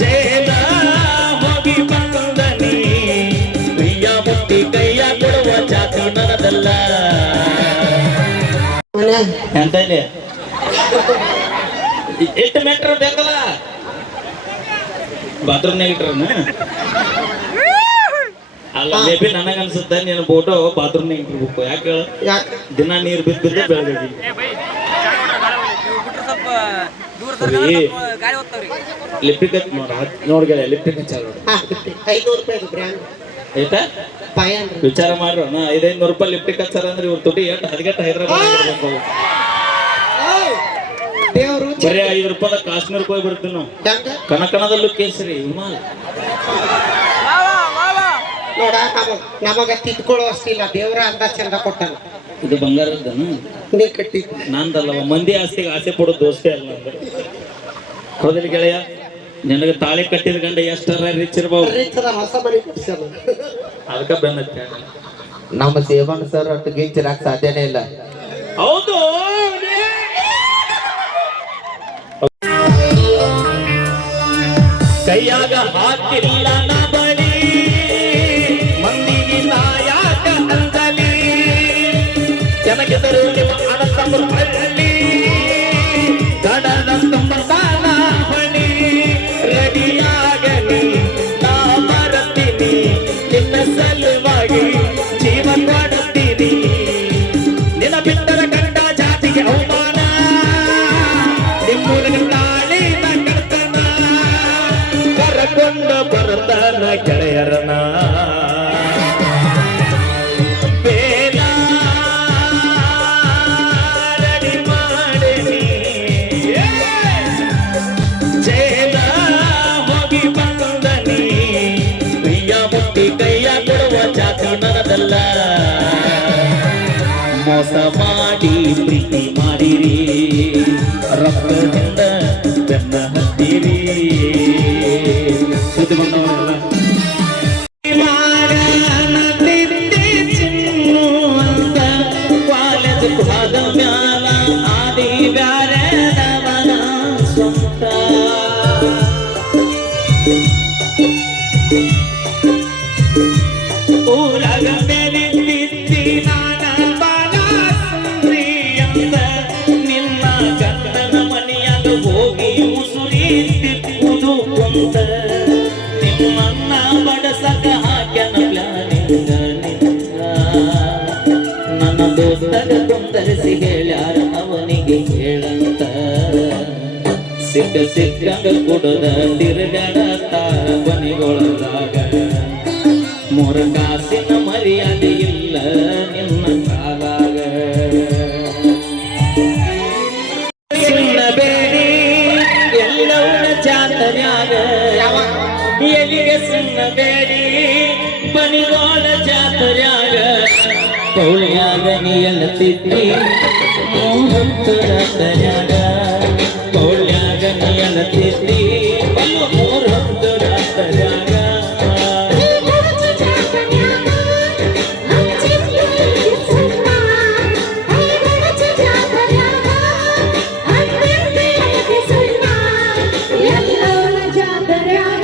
ಜೇಲ ಹೋಗಿ ಬಂದನಿ ಪ್ರಿಯ ಮುಟ್ಟಿ ಕೈಯ ಕೊಡುವ ಜಾತಿ ನನ್ನದಲ್ಲ ಎಂತ ಇದೆ ಎಷ್ಟು ಮೀಟರ್ ಬೇಕಲ್ಲ ಬಾತ್ರೂಮ್ನಾಗ ಇಟ್ರನ ಅಲ್ಲ ಬೇಬಿ ನನಗ ಅನ್ಸುತ್ತೆ ನೀನು ಫೋಟೋ ಬಾತ್ರೂಮ್ನಾಗ ಇಟ್ಟಿರ್ಬೇಕು ಯಾಕೆ ದಿನ ನೀರು ಬಿದ್ದು ಬೆಳಗ್ಗೆ ಲಿಪ್ಟಿಕ್ ನೋಡ್ಗೆ ಲಿಪ್ಟಿಕ್ ವಿಚಾರ ಮಾಡ್ರು 500 ರೂಪಾಯಿ ಲಿಪ್ಟಿಕ್ ಹಚ್ಚಾರ ಅಂದ್ರೆ ಇವ್ರ ತುಟಿ ಎಷ್ಟು ಹದಗೆಟ್ಟು ಹೈದರಾಬಾದ್ ಇರ್ಬೇಕು ಬರೀ 5 ರೂಪಾಯಿ ಕಾಶ್ಮೀರಕ್ಕೆ ಹೋಗಿ ಬರ್ತೀವಿ ನಾವು ಕನಕನದಲ್ಲೂ ಕೇಸರಿ ವಿಮಾನ ನೋಡ ನಮಗ ತಿದ್ಕೊಳ್ಳೋ ಅಷ್ಟಿಲ್ಲ ದೇವರ ಅಂದ ಚಂದ ಕೊಟ್ಟನ ಇದು ಬಂಗಾರದನು ನೀ ಕಟ್ಟಿ ನಂದಲ್ಲವ ಮಂದಿ ಆಸ್ತಿಗೆ ಆಸೆ ಪಡೋದು ದೋಸ್ತೆ ಅಲ್ಲ ಅಂದ್ರೆ ಹೌದಿಲ್ಲ ಗೆಳೆಯ ನಿನಗೆ ತಾಳಿ ಕಟ್ಟಿದ ಗಂಡ ಎಷ್ಟರ ರಿಚ್ ಇರ್ಬೋದು ಹೊಸ ಮನೆ ಕಟ್ಸ್ಯಾನ ಅದಕ್ಕೆ ಬೆನ್ನತ್ತೆ ನಮ್ಮ ಸೇವನ್ ಸರ್ ಅಷ್ಟು ಗಿಂಚಿರಾಕ್ ಸಾಧ್ಯನೇ ಇಲ್ಲ ಹೌದು ಕೈಯಾಗ ಹಾಕಿಲ್ಲ ನಾ ಬಳಿ ಮಂದಿಗೆ ನಾಯಾಕ ಅಂದಲಿ ಜನಗೆದರು ನಿಮ್ಮ ಅನಸ್ತಂಬರು ಹಳ್ಳಿ ಗಡದ ತುಂಬತಾನ ಬಳಿ ರೆಡಿಯಾಗಲಿ ನಾ ಬರುತ್ತೀನಿ ನಿನ್ನ ಸಲುವಾಗಿ ಜೀವ ಕೊಡುತ್ತೀನಿ ನಿನ್ನ ಬಿಟ್ಟರ ಗಂಡ ಜಾತಿಗೆ ಅವಮಾನ ನಿಮ್ಮೂರಿಗೆ ತಾಳಿನ ಕರ್ತನ ಕರಕೊಂಡ ಬರ್ತಾನ ಗೆಳೆಯರನ ಬೇಲ ರೆಡಿ ಮಾಡಿನಿ ಜೇಲ ಹೋಗಿ ಬಂದನಿ ಪ್ರಿಯ ಮುಟ್ಟಿ ಕೈಯ ಕೊಡುವ ಜಾತಿ ನನ್ನದಲ್ಲ ಮೋಸ ಮಾಡಿ ಪ್ರೀತಿ ಮಾಡಿರಿ ರಕ್ತದಿಂದ ಬೆನ್ನ ಹತ್ತಿರಿ ಸುದ್ದಿ ಬಂದವರೆಲ್ಲ ಕಾಲೇಜ್ ಹೋದ ಮ್ಯಾಲ ಆದಿ ಬ್ಯಾರೆದವನ ಸ್ವಂತ ಊರಾಗ ಮೇಲೆ ತಿತ್ತಿ ನಾನ ಬಾಲ ಸುಂದ್ರಿ ಅಂತ ನಿನ್ನ ಗಂಡನ ಮನೆಯಾಗ ಹೋಗಿ ಉಸುರಿ ತಿಕ್ಕುದು ಕೊಂತ ನಿಮ್ಮನ್ನ ಬಡಸಕ ಹಾಕ್ಯನ ಪ್ಲಾನಿಂಗ ನಿನ್ನ ನನ್ನ ದೋಸ್ತಗ ಕುಂದರಿಸಿ ಹೇಳ್ಯಾರ ಅವನಿಗೆ ಹೇಳಂತ ಸಿಕ್ಕ ಸಿಕ್ಕಂಗ ಕುಡದ ತಿರುಗಡತಾರ ಕೊನೆಗೊಳದಾಗ ಮೂರ ಕಾಸಿನ ಮರ್ಯಾದೆ ಇಲ್ಲ ನಿನ್ನ ಕಾಲಾಗ ಸುಣ್ಣಬೇಡಿ ಎಲ್ಲವನ್ನ ಜಾತರ್ಯಾಗ ಎಲ್ಲಿಗೆ ಸುಣ್ಣಬೇಡಿ ಬನಿಗೋಳ ಜಾತರ್ಯಾಗ ಪೌಳ್ಯಾಗ ನೀಯಲ್ಲ ತಿದ್ದಿ ಮೂಹಂತು ರಾತರ್ಯಾಗ ಪೌಳ್ಯಾಗ ನೀಯಲ್ಲ ತಿದ್ದಿ ಮೂರೊಂದು ರಾತರ್ಯಾಗ ಎಲ್ಲವನ್ನ ಜಾತರ್ಯಾಗ